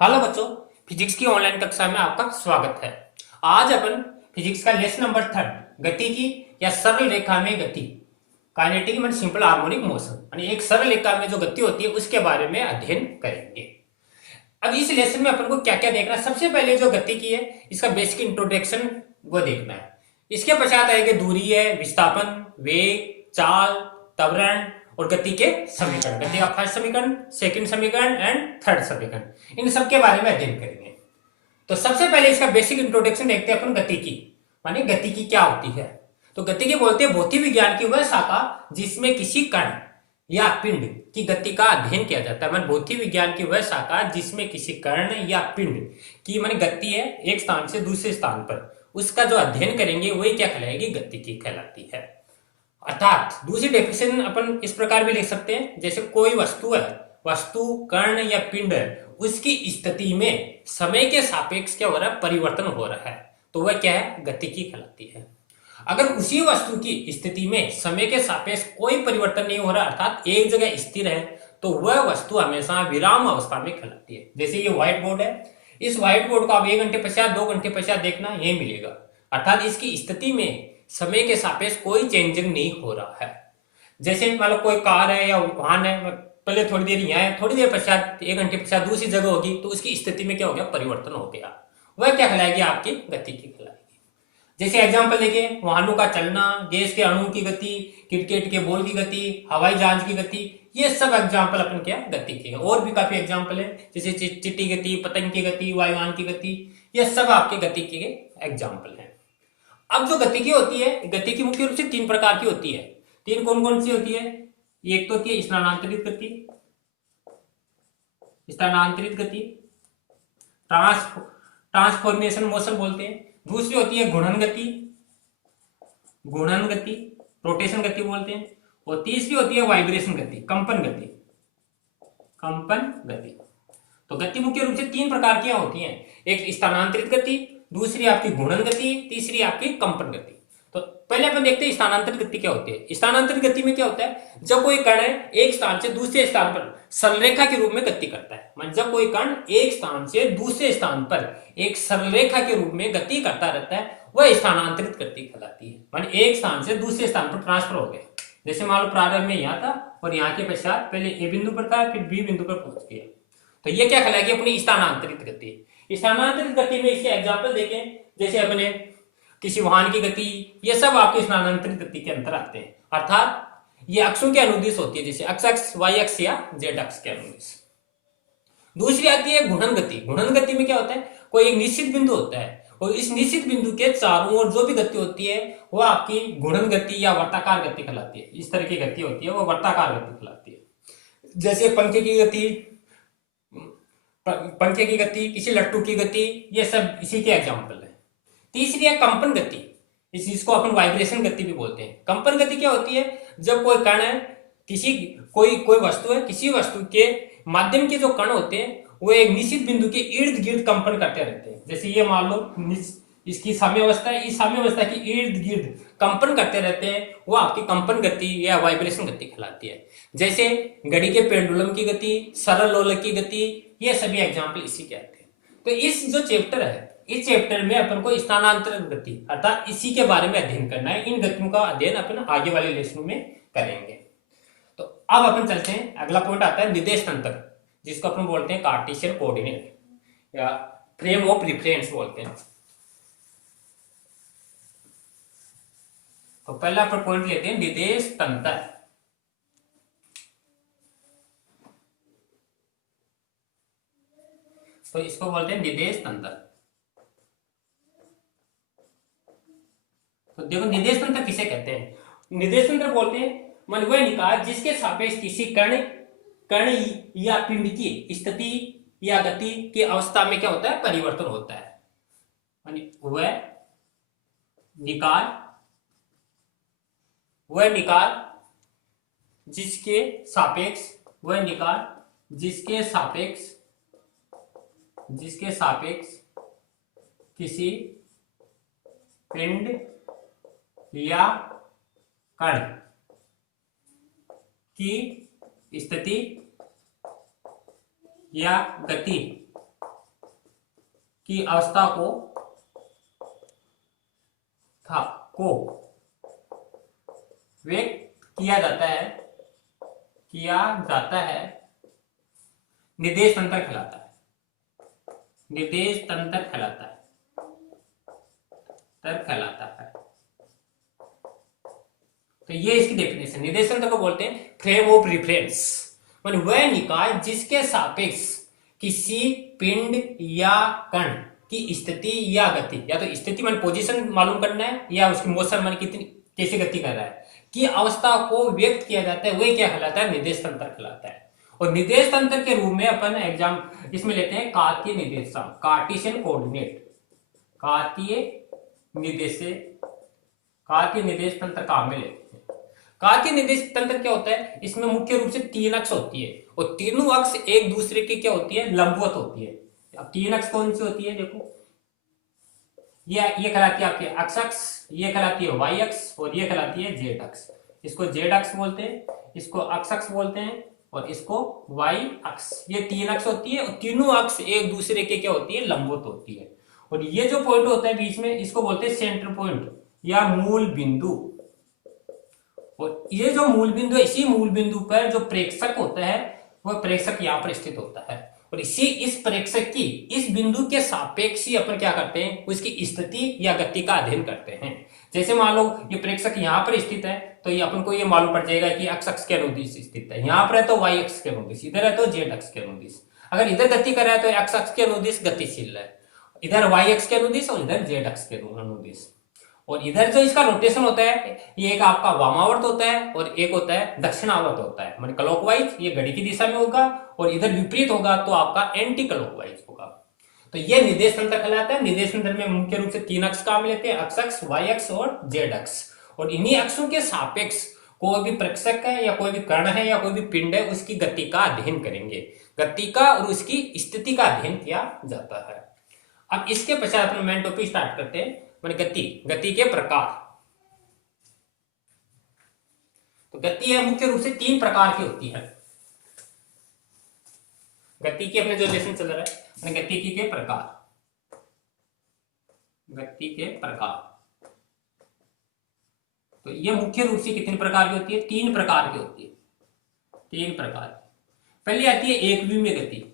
Hello बच्चों, physics की online कक्षा में आपका स्वागत है। आज अपन फिजिक्स का लेसन नंबर 3 गति की या सरल रेखा में गति, काइनेटिक मतलब सिंपल हार्मोनिक मोशन, यानी एक सरल रेखा में जो गति होती है उसके बारे में अध्ययन करेंगे। अब इस लेसन में अपन को क्या क्या देखना है, सबसे पहले जो गति की है इसका बेसिक इंट्रोडक्शन वो देखना है। इसके पश्चात आएगी दूरी है, विस्थापन, वेग, चाल, त्वरण और गति के समीकरण, गति का फर्स्ट समीकरण, सेकंड समीकरण एंड थर्ड समीकरण, इन सब के बारे में अध्ययन करेंगे। तो सबसे पहले इसका बेसिक इंट्रोडक्शन देखते हैं अपन गति की, माने गति की क्या होती है। तो गति की बोलते हैं भौतिक विज्ञान की वह शाखा जिसमें किसी कण या पिंड की गति का अध्ययन किया जाता है। मान भौतिक विज्ञान की वह शाखा जिसमें किसी कण या पिंड की मान गति है एक स्थान से दूसरे स्थान पर, उसका जो अध्ययन करेंगे वही क्या कहलाएगी, गति की कहलाती है। अर्थात दूसरी डेफिनेशन अपन इस प्रकार भी लिख सकते हैं, जैसे कोई वस्तु है, वस्तु कण या पिंड है, उसकी स्थिति में समय के सापेक्ष क्या हो रहा है, परिवर्तन हो रहा है, तो वह क्या है, गति की कहलाती है। अगर उसी वस्तु की स्थिति में समय के सापेक्ष कोई परिवर्तन नहीं हो रहा, अर्थात एक जगह स्थिर है, तो वह वस्तु हमेशा विराम अवस्था में कहलाती है। जैसे ये व्हाइट बोर्ड है, इस व्हाइट बोर्ड को आप 1 घंटे पश्चात 2 घंटे पश्चात देखना, यही मिलेगा, अर्थात इसकी स्थिति में समय के सापेक्ष कोई चेंजिंग नहीं हो रहा है। जैसे मान लो कोई कार है या वाहन है, पहले थोड़ी देर यहाँ है, थोड़ी देर पश्चात 1 घंटे पश्चात दूसरी जगह होगी, तो उसकी स्थिति में क्या हो गया, परिवर्तन हो गया, वह क्या कहलाएगी, आपकी गति की कहलाएगी। जैसे एग्जांपल देखिए, वाहनों का चलना, गैस के अणु की गति, क्रिकेट के बॉल की गति, हवाई जहाज की गति, ये सब एग्जांपल अपन क्या, गति के हैं। और भी काफी एग्जांपल है, जैसे चिट्टी गति, पतंग की गति, वायुयान की गति, ये सब आपके गति के एग्जाम्पल है। अब जो गति की होती है, गति की मुख्य रूप से 3 प्रकार की होती है। 3 कौन कौन सी होती है, एक तो होती है स्थानांतरित गति, स्थानांतरित गति ट्रांसफॉर्मेशन मोशन बोलते हैं। दूसरी होती है घूर्णन गति, घूर्णन गति रोटेशन गति बोलते हैं। और तीसरी होती है वाइब्रेशन गति, कंपन गति, कंपन गति। तो गति मुख्य रूप से 3 प्रकार की होती हैं, एक स्थानांतरित गति, दूसरी आपकी घूर्णन गति, तीसरी आपकी कंपन गति। तो पहले अपन देखते हैं स्थानांतरित गति क्या होती है। स्थानांतरित गति में क्या होता है, जब कोई कण है एक स्थान से दूसरे स्थान पर सरलरेखा के रूप में गति करता है, मतलब जब कोई कण एक स्थान से दूसरे स्थान पर एक सरलरेखा के रूप में गति करता रहता है, वह स्थानांतरित गति कहलाती है। मान एक स्थान से दूसरे स्थान पर ट्रांसफर हो गया, जैसे मान लो प्रारंभ में यहाँ था और यहाँ के पश्चात पहले ए बिंदु पर था, फिर बी बिंदु पर पहुंच गया, तो ये क्या कहलाएगी, अपनी स्थानांतरित गति। स्थानांतरित गति में इसके एग्जाम्पल देखें, जैसे अपने किसी वाहन की गति, ये सब आपके स्थानांतरित गति के अंतर आते हैं, अर्थात ये अक्षों के अनुदिश होती है, जैसे एक्स अक्ष, वाई अक्ष या जेड अक्ष के अनुदिश। दूसरी आती है घूर्णन गति। घूर्णन गति में क्या होता है, कोई एक निश्चित बिंदु होता है और इस निश्चित बिंदु के चारों ओर जो भी गति होती है वो आपकी घूर्णन गति या वर्ताकार गति कहलाती है। इस तरह की गति होती है वो वर्ताकार गति कहलाती है। जैसे पंखे की गति, पंखे की गति, किसी लट्टू की गति, ये सब इसी के एग्जाम्पल है। तीसरी है कंपन गति, इसको अपन वाइब्रेशन गति भी बोलते हैं। कंपन गति क्या होती है, जब कोई कण है, किसी कोई वस्तु है, किसी वस्तु के माध्यम के जो कण होते हैं वो एक निश्चित बिंदु के इर्द गिर्द कंपन करते रहते हैं। जैसे ये मान लो इसकी साम्यावस्था है, इस साम्यावस्था के इर्द गिर्द कंपन करते रहते हैं, वो आपकी कंपन गति या वाइब्रेशन गति कहलाती है। जैसे घड़ी के पेंडुलम की गति, सरल लोलक की गति, ये सभी एग्जाम्पल इसी के आते हैं। तो इस जो चैप्टर है, इस चैप्टर में अपन को स्थानांतरित गति अर्थात इसी के बारे में अध्ययन करना है। इन गतियों का अध्ययन अपन आगे वाले लेसन में करेंगे। तो अब अपन चलते हैं, अगला पॉइंट आता है निर्देश तंत्र, जिसको अपन बोलते हैं कार्टेशियन कोऑर्डिनेट या फ्रेम ऑफ रेफरेंस बोलते हैं। तो पहला अपन पॉइंट लेते हैं निर्देश तंत्र। तो इसको बोलते हैं निर्देश तंत्र। तो देखो निर्देश तंत्र किसे कहते हैं, निर्देश तंत्र बोलते हैं मन वह निकाय जिसके सापेक्ष किसी कण या पिंड की स्थिति या गति की अवस्था में क्या होता है, परिवर्तन होता है। वह निकाय जिसके सापेक्ष किसी पिंड या कण की स्थिति या गति की अवस्था को व्यक्त किया जाता है निर्देश तंत्र कहलाता है। निर्देश तंत्र कहलाता है। तो ये इसकी डेफिनेशन। निर्देश तंत्र को बोलते हैं फ्रेम ऑफ रेफरेंस, मान वह निकाय जिसके सापेक्ष किसी पिंड या कण की स्थिति या गति, या तो स्थिति मान पोजीशन मालूम करना है, या उसकी मोशन मान कितनी कैसे गति कर रहा है, की अवस्था को व्यक्त किया जाता है, वही क्या कहलाता है? निर्देश तंत्र कहलाता है। और निर्देश तंत्र के रूप में अपन एग्जाम इसमें लेते हैं कार्तीय निर्देशांक, कार्टेशियन कोऑर्डिनेट, कार्तीय निर्देश तंत्र काम में लेते हैं। कार्तीय निर्देश तंत्र क्या होता है? इसमें मुख्य रूप से 3 अक्ष होती है, और तीनों अक्ष एक दूसरे के क्या होती है? लंबवत होती है। अब 3 अक्ष कौन सी होती है? देखो, ये कहलाती है आपके एक्स अक्ष, ये कहलाती है वाई अक्ष, और ये कहलाती है जेड अक्ष। इसको जेड अक्ष बोलते हैं, इसको एक्स अक्ष बोलते हैं, और इसको वाई अक्ष। ये 3 अक्ष होती है, और तीनों अक्ष एक दूसरे के क्या होती है? लंबवत होती है। और ये जो पॉइंट होता है बीच में, इसको बोलते हैं सेंटर पॉइंट या मूल बिंदु। और ये जो मूल बिंदु है, इसी मूल बिंदु पर जो प्रेक्षक होता है, वह प्रेक्षक यहाँ पर स्थित होता है। और इस प्रेक्षक की इस बिंदु के सापेक्ष ही अपन क्या करते हैं? उसकी स्थिति या गति का अध्ययन करते हैं। जैसे मान लो ये प्रेक्षक यहाँ पर स्थित है, तो ये अपन को ये मालूम पड़ जाएगा कि एक्स अक्ष के अनुदिश स्थित है। यहाँ पर है तो वाई अक्ष के अनुदिश, इधर है तो जेड अक्ष के अनुदिश। अगर इधर गति कर रहा है तो एक्स अक्ष के अनुदिश गतिशील है, इधर वाई अक्ष के अनुदिश और इधर जेड अक्ष के अनुदिश। और इधर जो इसका रोटेशन होता है, ये एक आपका वामावर्त होता है और एक होता है दक्षिणावर्त होता है, माने क्लॉकवाइज, ये घड़ी की दिशा में होगा, और इधर विपरीत होगा तो आपका एंटी क्लॉकवाइज होगा। तो ये निर्देश तंत्र कहलाता है। निर्देश तंत्र में मुख्य रूप से 3 अक्ष काम लेते हैं, एक्स अक्ष, वाई अक्ष और जेड अक्ष। और इन्हीं अक्षों के सापेक्ष कोई भी प्रेक्षक है या कोई भी कण है या कोई भी पिंड है, उसकी गति का अध्ययन करेंगे। गति का और उसकी स्थिति का अध्ययन किया जाता है। अब इसके पश्चात अपना मेन टॉपिक स्टार्ट करते हैं, माने गति के प्रकार। तो गति है मुख्य रूप से 3 प्रकार की होती है। गति की अपने जो लेसन चल रहा है, गतिकी के प्रकार। तो ये मुख्य रूप से कितने प्रकार की होती है? 3 प्रकार की होती है। 3 प्रकार। पहली आती है एक विमीय गति।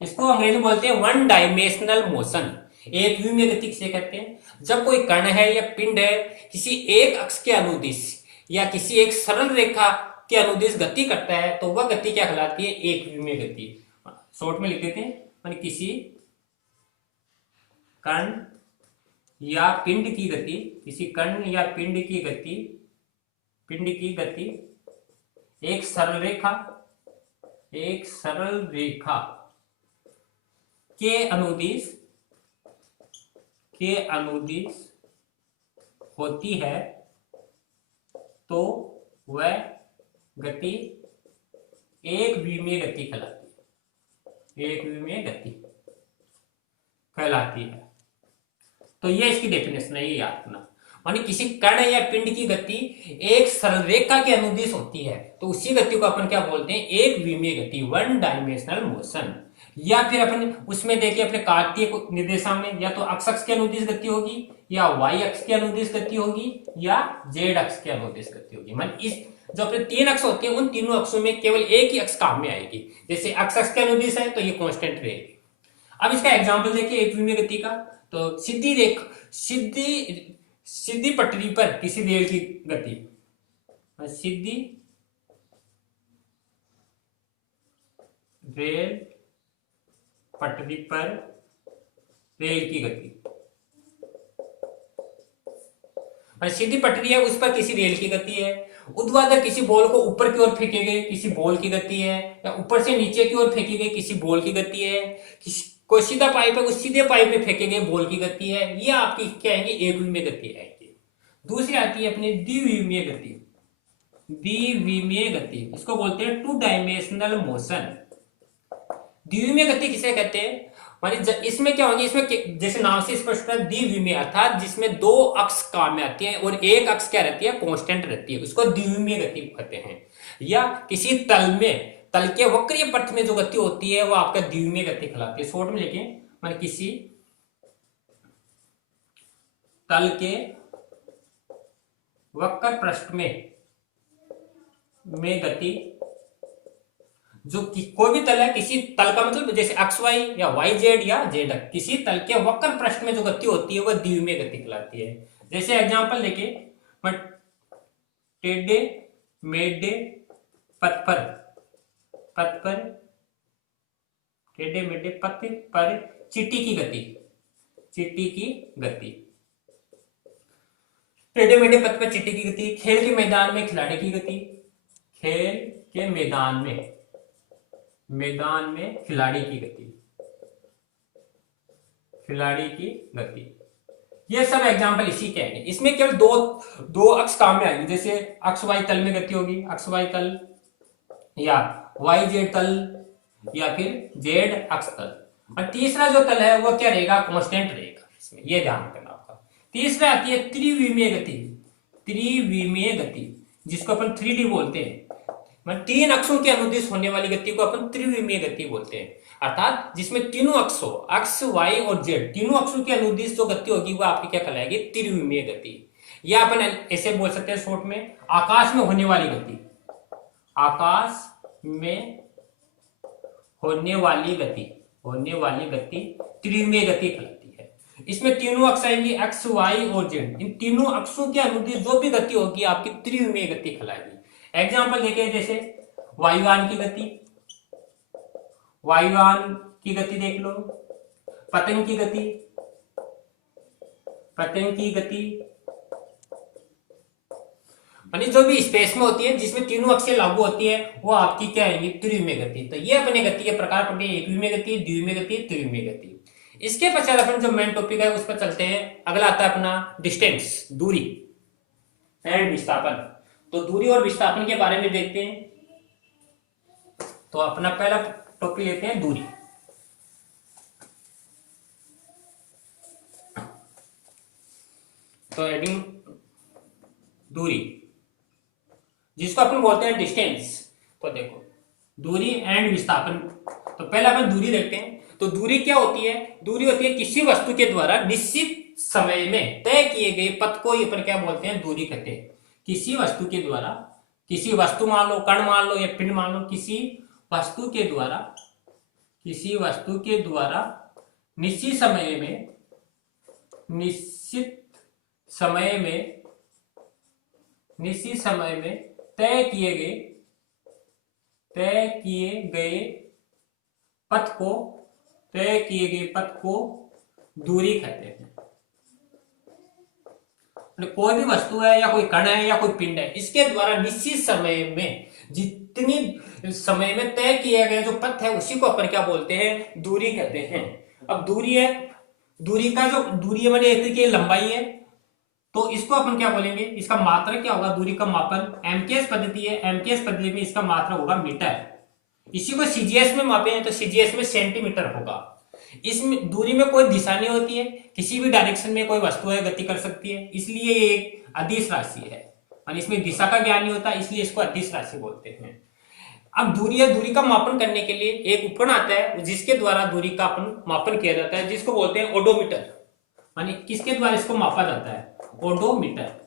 इसको अंग्रेजी में बोलते हैं 1 डायमेंशनल मोशन। एक विमीय गति किसे कहते हैं? जब कोई कण है या पिंड है किसी एक अक्ष के अनुदिश या किसी एक सरल रेखा के अनुदिश गति करता है, तो वह गति क्या कहलाती है? एक विमीय गति। शॉर्ट में लिख देते हैं, माने किसी कण या पिंड की गति, किसी कण या पिंड की गति एक सरल रेखा के अनुदिश होती है, तो वह गति एक विमीय गति कहलाती है। तो ये इसकी डेफिनेशन है, ये याद रखना। माने किसी कण या पिंड की गति एक सरल रेखा के अनुदिश होती है, तो उसी गति को अपन क्या बोलते हैं? एक विमीय गति, 1 डायमेंशनल मोशन। या फिर अपन उसमें देखिए अपने कार्तीय निर्देशांक में, या तो एक्स अक्ष के अनुदिश गति होगी, या वाई अक्ष के अनुदिश गति होगी, या जेड अक्ष के अनुदिश गति होगी। मान इस जो अपने 3 अक्ष होते हैं, उन तीनों अक्षों में केवल एक ही अक्ष काम में आएगी। जैसे एक्स अक्ष के अनुदिश है तो ये कांस्टेंट रहेगी। अब इसका एग्जांपल देखिए एक विमीय गति का। तो सीधी पटरी पर किसी रेल की गति, सीधी रेल पटरी पर रेल की गति, सीधी पटरी है, उस पर किसी रेल की गति है। ऊर्ध्वाधर किसी बॉल को ऊपर की ओर फेंके गए किसी बॉल की गति है, या ऊपर से नीचे की ओर फेंकी गई किसी बॉल की गति है। कोई सीधा पाइप है, उस सीधे पाइप में फेंके गए बॉल की गति है। ये आपकी क्या आएंगी? एक विमीय गति आएगी। दूसरी आती है अपनी द्विविमीय गति। इसको बोलते हैं 2 डायमेंशनल मोशन। द्विविमीय गति किसे कहते हैं? माने इसमें क्या होगी? इसमें जैसे नाम से स्पष्ट है, द्विविमीय अर्थात जिसमें 2 अक्ष काम में आती है और एक अक्ष क्या रहती है? कांस्टेंट रहती है, उसको द्विविमीय गति कहते हैं। या किसी तल में तल के वक्रीय पथ में जो गति होती है वो आपका द्विमीय गति कहलाती है। शॉर्ट में लिखे, मान किसी तल के वक्र पृष्ठ में गति, जो कोई भी तल है, किसी तल का मतलब जैसे एक्स वाई या वाई जेड या जेड एक्स, किसी तल के वक्र पृष्ठ में जो गति होती है वह द्विमीय गति कहलाती है। जैसे एग्जांपल लेके, टेढ़े मेढ़े पथ पर टेढ़े मेढ़े पथ पर चींटी की गति, टेढ़े मेढ़े पथ पर चींटी की गति, खेल के मैदान में खिलाड़ी की गति, खेल के मैदान में खिलाड़ी की गति, ये सब एग्जांपल इसी के हैं। इसमें केवल दो अक्ष काम में आएंगे, जैसे अक्ष वाई तल में गति होगी, अक्ष वाई तल या वाई जेड तल या फिर जेड अक्ष तल। और तीसरा जो तल है वो क्या रहेगा, कांस्टेंट रहेगा। इसमें ये ध्यान रखना आपका। तीसरा आती है त्रिविमीय गति, जिसको अपन 3D बोलते हैं। मतलब 3 अक्षों के अनुदिश होने वाली गति को अपन त्रिविमीय गति बोलते हैं, अर्थात जिसमें तीनों अक्ष हो, अक्ष वाई और जेड, तीनों अक्षों के अनुदिश जो गति होगी वो आपकी क्या कहलाएगी, त्रिविमीय गति। या अपन ऐसे बोल सकते हैं शॉर्ट में, आकाश में होने वाली गति, त्रिविमीय गति कहलाती है। इसमें तीनों अक्ष आएंगे, एक्स वाई और जेड, इन तीनों अक्षों के अनुदिश जो भी गति होगी आपकी त्रिविमीय गति कहलाएगी। एग्जाम्पल देखिए, जैसे वायुयान की गति देख लो, पतंग की गति, यानी जो भी स्पेस में होती है जिसमें तीनों अक्षें लागू होती है वो आपकी क्या आएंगी, त्रिविमीय गति। तो ये अपने गति के प्रकार पड़े, एकविमीय गति, द्विविमीय गति, त्रिविमीय गति। इसके पश्चात अपन जो मेन टॉपिक है उस पर चलते हैं। अगला आता है अपना डिस्टेंस, दूरी एंड विस्थापन। तो दूरी और विस्थापन के बारे में देखते हैं। तो अपना पहला टॉपिक लेते हैं दूरी। तो हेडिंग दूरी, जिसको अपन बोलते हैं डिस्टेंस। तो देखो, दूरी एंड विस्थापन। तो पहला अपन दूरी देखते हैं। तो दूरी क्या होती है, दूरी होती है किसी वस्तु के द्वारा निश्चित समय में तय किए गए पथ को अपन क्या बोलते हैं, दूरी कहते हैं। किसी वस्तु के द्वारा, किसी वस्तु मान लो, कण मान लो या पिंड मान लो, किसी वस्तु के द्वारा निश्चित समय में तय किए गए पथ को दूरी कहते हैं। कोई भी वस्तु है या कोई कण है या कोई पिंड है, इसके द्वारा निश्चित समय में जितनी समय में तय किया गया जो पथ है उसी को अपन क्या बोलते हैं, दूरी कहते हैं। अब दूरी है, दूरी माने एक तरीके की लंबाई है, तो इसको अपन क्या बोलेंगे, इसका मात्रक क्या होगा, दूरी का मापन एमकेएस पद्धति है। एमकेएस पद्धति में इसका मात्रक होगा मीटर। इसी को सीजीएस में मापे हैं तो सीजीएस में सेंटीमीटर होगा। इसमें दूरी में कोई दिशा नहीं होती है, किसी भी डायरेक्शन में कोई वस्तु है गति कर सकती है, इसलिए ये एक अदिश राशि है। और इसमें दिशा का ज्ञान नहीं होता, इसलिए इसको अदिश राशि बोलते हैं। अब दूरी का मापन करने के लिए एक उपकरण आता है जिसके द्वारा दूरी का मापन किया जाता है, जिसको बोलते हैं ओडोमीटर। माने किसके द्वारा इसको मापा जाता है, ओडोमीटर।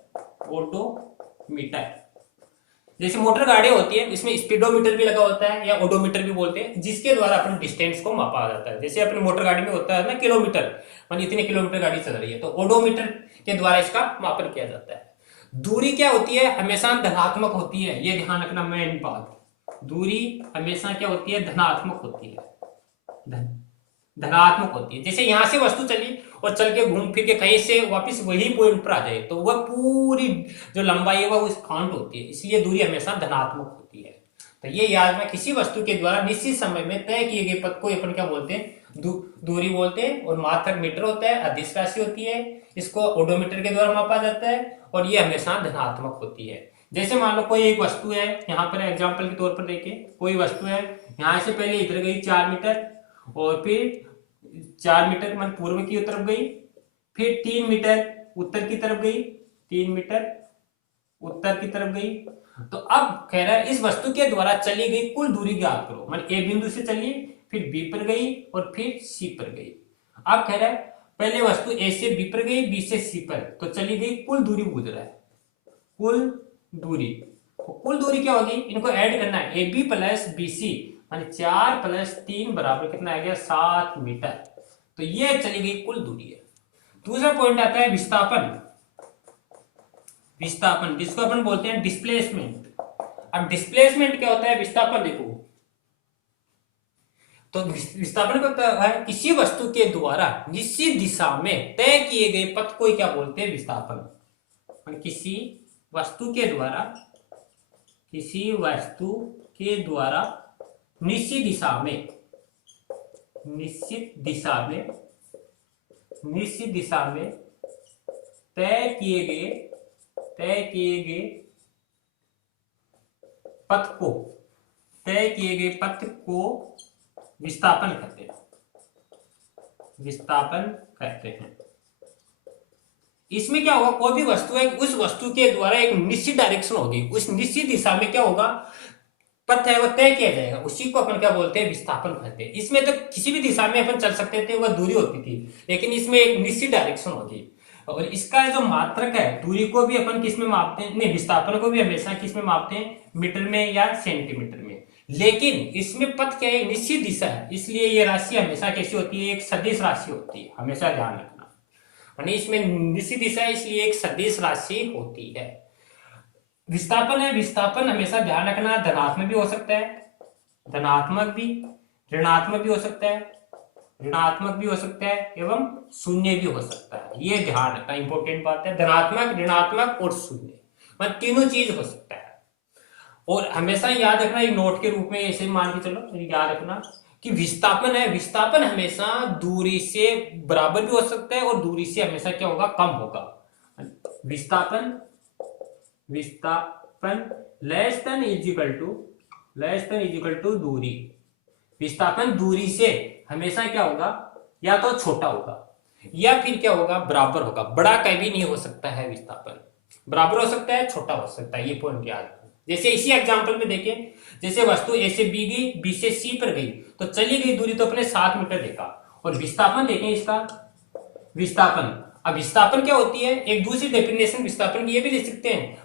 जैसे मोटर गाड़ी होती है, इसमें स्पीडोमीटर भी लगा होता है या ओडोमीटर भी बोलते हैं, जिसके द्वारा अपन डिस्टेंस को मापा जाता है। जैसे अपनी मोटर गाड़ी में होता है ना किलोमीटर, मान इतने किलोमीटर गाड़ी चल रही है, तो ओडोमीटर के द्वारा इसका मापन किया जाता है। दूरी क्या होती है, हमेशा धनात्मक होती है, ये ध्यान रखना मेन बात। दूरी हमेशा क्या होती है, धनात्मक होती है, धनात्मक होती है। जैसे यहां से वस्तु चली और चल के घूम फिर के कहीं से वापस वही पॉइंट पर आ जाए, तो वह पूरी जो लंबाई है वह काउंट होती है, इसलिए दूरी हमेशा धनात्मक होती है। तो ये याद में, किसी वस्तु के द्वारा निश्चित समय में तय किए गए पथ को अपन क्या बोलते हैं, दूरी बोलते हैं। और मात्रक मीटर होता है, अदिश राशि होती है, इसको ओडोमीटर के द्वारा मापा जाता है और ये हमेशा धनात्मक होती है। जैसे मान लो कोई एक वस्तु है, यहाँ पर एग्जाम्पल के तौर पर देखिए, कोई वस्तु है यहाँ से पहले इधर गई 4 मीटर और फिर 4 मीटर मान पूर्व की तरफ गई, फिर 3 मीटर उत्तर की तरफ गई, 3 मीटर उत्तर की तरफ गई, तो अब कह रहा है इस वस्तु के द्वारा चली गई कुल दूरी ज्ञात करो। मतलब ए बिंदु से चली, फिर बी पर गई और फिर सी पर गई। अब कह रहा है पहले वस्तु ए से बी पर गई, बी से सी पर, तो चली गई कुल दूरी पूछ रहा है। कुल दूरी, तो कुल दूरी क्या होगी, इनको ऐड करना है, A B plus B C, मानी 4 + 3 बराबर कितना आ गया 7 मीटर। तो ये चली गई कुल दूरी है। दूसरा पॉइंट आता है विस्थापन। विस्थापन जिसको अपन बोलते हैं डिस्प्लेसमेंट। अब डिस्प्लेसमेंट क्या होता है, विस्थापन देखो, तो विस्थापन का होता है किसी वस्तु के द्वारा निश्चित दिशा में तय किए गए पथ को क्या बोलते हैं, विस्थापन। किसी वस्तु के द्वारा, किसी वस्तु के द्वारा निश्चित दिशा में, निश्चित दिशा में, निश्चित दिशा में तय किए गए पथ को, तय किए गए पथ को विस्थापन कहते हैं, विस्थापन कहते हैं। इसमें क्या होगा, कोई भी वस्तु है, उस वस्तु के द्वारा एक निश्चित डायरेक्शन होगी, उस निश्चित दिशा में क्या होगा, पथ है वो तय किया जाएगा, उसी को अपन क्या बोलते हैं, विस्थापन कहते हैं। इसमें तो किसी भी दिशा में अपन चल सकते थे, वह दूरी होती थी, लेकिन इसमें एक निश्चित डायरेक्शन होगी। और इसका जो मात्रक है, दूरी को भी अपन किस में मापते हैं, नहीं, विस्थापन को भी हमेशा किस में मापते हैं, मीटर में या सेंटीमीटर में। लेकिन इसमें पथ क्या है, निश्चित दिशा है, इसलिए ये राशि हमेशा कैसी होती है, एक सदिश राशि होती है, हमेशा ध्यान रखना। यानी इसमें निश्चित दिशा है, इसलिए एक सदिश राशि होती है। विस्थापन है, विस्थापन हमेशा ध्यान रखना, धनात्मक भी हो सकता है, धनात्मक भी, ऋणात्मक भी हो सकता है, ऋणात्मक भी हो सकता है, एवं शून्य भी हो सकता है। ये ध्यान रखना, इंपॉर्टेंट बात है, धनात्मक, ऋणात्मक और शून्य, मतलब तीनों चीज हो सकता है। और हमेशा याद रखना, एक नोट के रूप में ऐसे मान के चलो, याद रखना कि विस्थापन है, विस्थापन हमेशा दूरी से बराबर भी हो सकता है और दूरी से हमेशा क्या होगा, कम होगा। विस्थापन, विस्थापन लेस देन इक्वल टू दूरी, विस्थापन दूरी से हमेशा क्या होगा, या तो छोटा होगा या फिर क्या होगा, बराबर होगा। बड़ा कभी नहीं हो सकता है विस्थापन, बराबर हो सकता है, छोटा हो सकता है, ये पॉइंट याद रखना। जैसे इसी एग्जांपल में देखें, जैसे वस्तु ए से बी गई, बी से सी पर गई, तो चली गई दूरी तो अपने 7 मीटर देखा, और विस्थापन देखें इसका, विस्थापन, अब विस्थापन क्या होती है, एक दूसरी डेफिनेशन विस्थापन की ये भी लिख सकते हैं,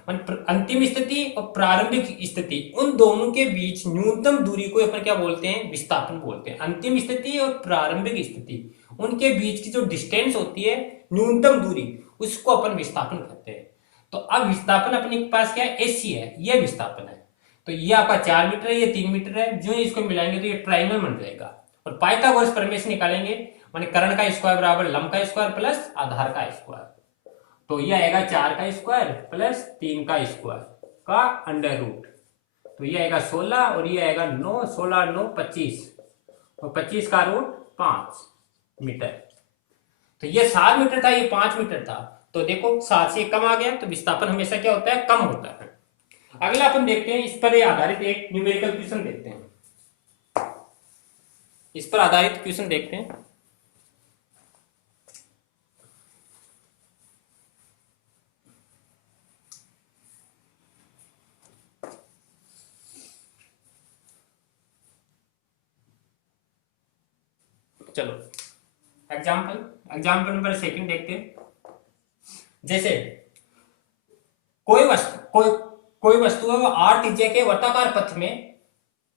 अंतिम स्थिति और प्रारंभिक स्थिति, उन दोनों के बीच न्यूनतम दूरी को अपन क्या बोलते हैं, विस्थापन बोलते हैं। अंतिम स्थिति और प्रारंभिक स्थिति, उनके बीच की जो डिस्टेंस होती है, न्यूनतम दूरी, उसको अपन विस्थापन कहते हैं। तो अब विस्थापन अपने पास क्या है, एसी है, ये विस्थापन है। तो ये आपका 4 मीटर है, ये 3 मीटर है, जो इसको मिलाएंगे तो ये ट्राइंगल बन जाएगा। और पाइथागोरस प्रमेय से निकालेंगे, माने कर्ण का स्क्वायर बराबर लंब का स्क्वायर प्लस आधार का स्क्वायर, तो ये आएगा 4 का स्क्वायर प्लस 3 का स्क्वायर का अंडर रूट, तो ये आएगा 16 और ये आएगा 9, 16 9 25, और 25 का रूट 5 मीटर। तो ये 7 मीटर था, ये 5 मीटर था, तो देखो 7 से कम आ गया, तो विस्थापन हमेशा क्या होता है, कम होता है। अगला अपन देखते हैं, इस पर आधारित एक न्यूमेरिकल क्वेश्चन देखते हैं, इस पर आधारित क्वेश्चन देखते हैं। चलो एग्जाम्पल नंबर 2 देखते हैं। जैसे कोई वस्तु है वो 8 त्रिज्या के वर्ताकार पथ में,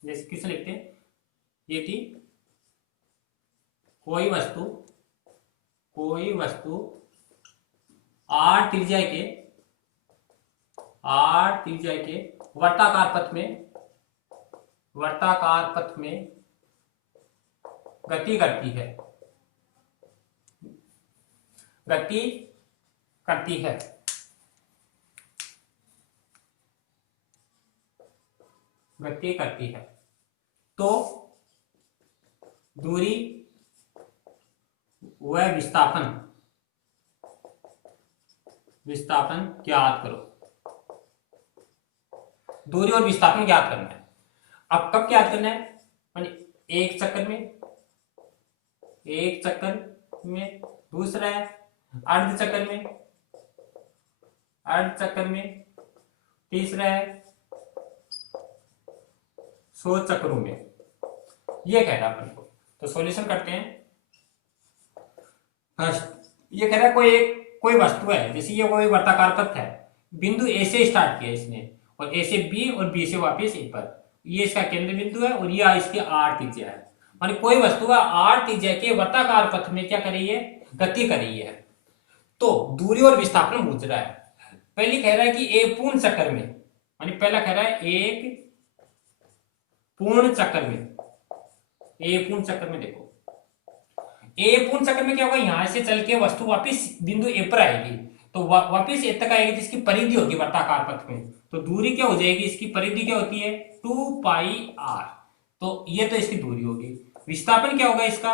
जैसे क्वेश्चन लिखते हैं, ये थी कोई वस्तु 8 त्रिज्या के वर्ताकार पथ में गति करती है, तो दूरी व विस्थापन ज्ञात करो। दूरी और विस्थापन ज्ञात करना है। अब कब ज्ञात करना है, माने एक चक्कर में, दूसरा है अर्ध चक्कर में, तीसरा है 100 चक्रों में, ये कह रहा है अपन को। तो सॉल्यूशन करते हैं। फर्स्ट ये कह रहा है कोई वस्तु है, जैसे ये कोई वर्ताकार पथ है, बिंदु ए से स्टार्ट किया इसने और ए से बी और बी से वापस ए पर, ये इसका केंद्र बिंदु है और ये इसकी आर त्रिज्या है। माने कोई वस्तु का आर त्रिज्या के वर्ताकार पथ में क्या कर रही है, गति कर रही है। तो दूरी और विस्थापन पूछ रहा है। पहले कह रहा है कि ए पूर्ण चक्कर में, माने पहला कह रहा है एक पूर्ण चक्कर में, ए पूर्ण चक्कर में देखो, ए पूर्ण चक्कर में क्या होगा, यहां से चल के वस्तु वापस बिंदु ए पर आएगी, तो वापस ए तक आएगी, जिसकी परिधि होगी वर्ताकार पथ में। तो दूरी क्या हो जाएगी, इसकी परिधि क्या होती है 2 पाई आर। तो ये तो इसकी दूरी होगी। विस्थापन क्या होगा इसका,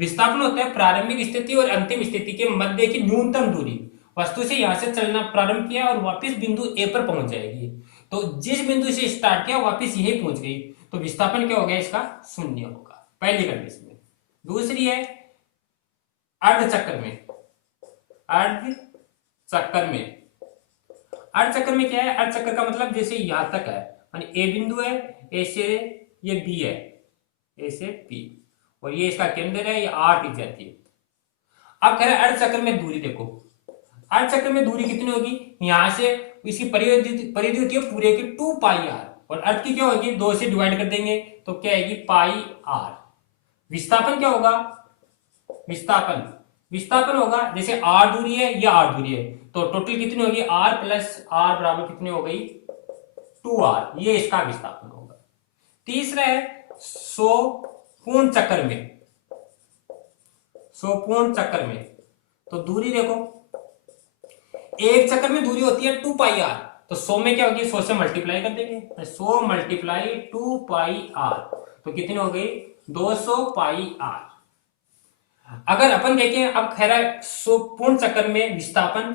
विस्थापन होता है प्रारंभिक स्थिति और अंतिम स्थिति के मध्य की न्यूनतम दूरी। वस्तु से यहां से चलना प्रारंभ किया और वापस बिंदु ए पर पहुंच जाएगी, तो जिस बिंदु से स्टार्ट किया वापस यही पहुंच गई, तो विस्थापन क्या हो गया इसका, शून्य होगा, पहली कंडीशन में। दूसरी है अर्ध चक्कर में, अर्ध चक्कर में, अर्ध चक्कर में क्या है, अर्ध चक्कर का मतलब जैसे यहां तक है, माने ए बिंदु है, ए से ये बी है, ए से बी, और ये इसका केंद्र है, ये आर टिक जाती है। अब कह रहे हैं अर्ध चक्र में दूरी देखो, अर्ध चक्र में दूरी कितनी होगी, यहां से इसकी परिधि होती है पूरे की 2 पाई आर, और अर्ध की क्या होगी, 2 से डिवाइड कर देंगे तो क्या आएगी पाई आर। विस्थापन क्या होगा, विस्थापन होगा जैसे आर दूरी है या आर दूरी है, तो टोटल कितनी होगी, आर प्लस आर बराबर कितनी हो गई 2r, ये इसका विस्थापन होगा। तीसरा है 100 पूर्ण चक्कर में, 100 पूर्ण चक्कर में, तो दूरी देखो, एक चक्कर में दूरी होती है 2 पाई आर, तो 100 में क्या होगी, 100 से मल्टीप्लाई कर देंगे, 100 मल्टीप्लाई 2 पाई आर, तो कितनी हो गई 200 पाई आर। अगर अपन देखें, अब कह रहा है 100 पूर्ण चक्कर में विस्थापन,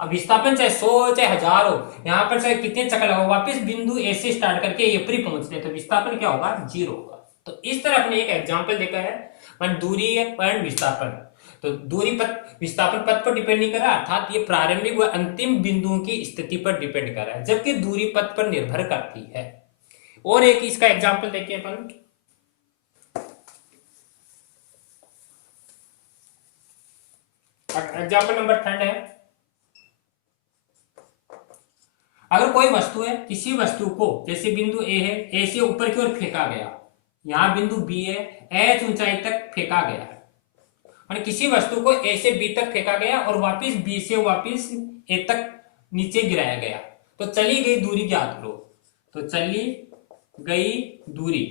अब विस्थापन चाहे 100 चाहे 1000 हो, यहां पर चाहे कितने चक्कर लगाओ, वापस बिंदु ए से स्टार्ट करके ए पर ही पहुंचते हैं, तो विस्थापन क्या होगा 0 होगा। तो इस तरह अपने एक एग्जांपल देखा है, मान दूरी और विस्थापन। तो दूरी पथ विस्थापन पथ पर डिपेंड नहीं कर रहा, अर्थात ये प्रारंभिक व अंतिम बिंदुओं की स्थिति पर डिपेंड कर रहा है, जबकि दूरी पथ पर निर्भर करती है। और एक इसका एग्जाम्पल देखिए अपन, एग्जाम्पल नंबर 3 है, अगर कोई वस्तु है, किसी वस्तु को जैसे बिंदु ए है, ए से ऊपर की ओर फेंका गया, यहां बिंदु बी है, एच ऊंचाई तक फेंका गया है, और किसी वस्तु को ए से बी तक फेंका गया और वापस बी से वापस ए तक नीचे गिराया गया, तो चली गई दूरी ज्ञात करो। तो चली गई दूरी,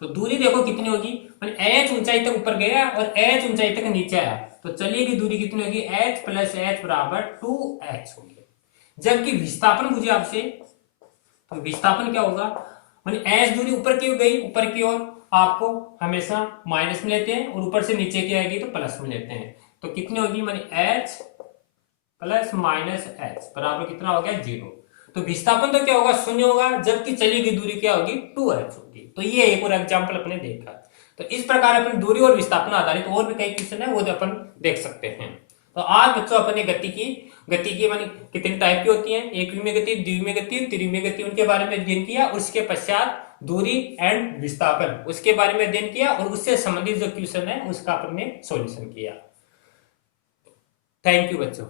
तो दूरी देखो कितनी होगी, एच ऊंचाई तक ऊपर गया और एच ऊंचाई तक नीचे आया, तो चली गई दूरी कितनी होगी, एच प्लस एच बराबर 2h होगी। जबकि विस्थापन पूछे आपसे, तो विस्थापन क्या होगा, एच दूरी ऊपर की गई, ऊपर की ओर आपको हमेशा माइनस में लेते हैं और ऊपर से नीचे की आएगी तो प्लस में लेते हैं, तो कितनी होगी, एच प्लस माइनस एच बराबर कितना हो गया 0। तो विस्थापन तो क्या होगा 0 होगा, जबकि चली गई दूरी क्या होगी 2h होगी। तो ये एक और एग्जाम्पल अपने देखा। तो इस प्रकार अपन दूरी और विस्थापन आधारित और भी कई क्वेश्चन है वो अपन देख सकते हैं। तो आज बच्चों अपने गति की मानी कितनी टाइप की होती है, एकविमीय गति, द्विविमीय गति, त्रिविमीय गति, उनके बारे में अध्ययन किया। उसके पश्चात दूरी एंड विस्थापन उसके बारे में अध्ययन किया और उससे संबंधित जो क्वेश्चन है उसका अपन ने सॉल्यूशन किया। थैंक यू बच्चों।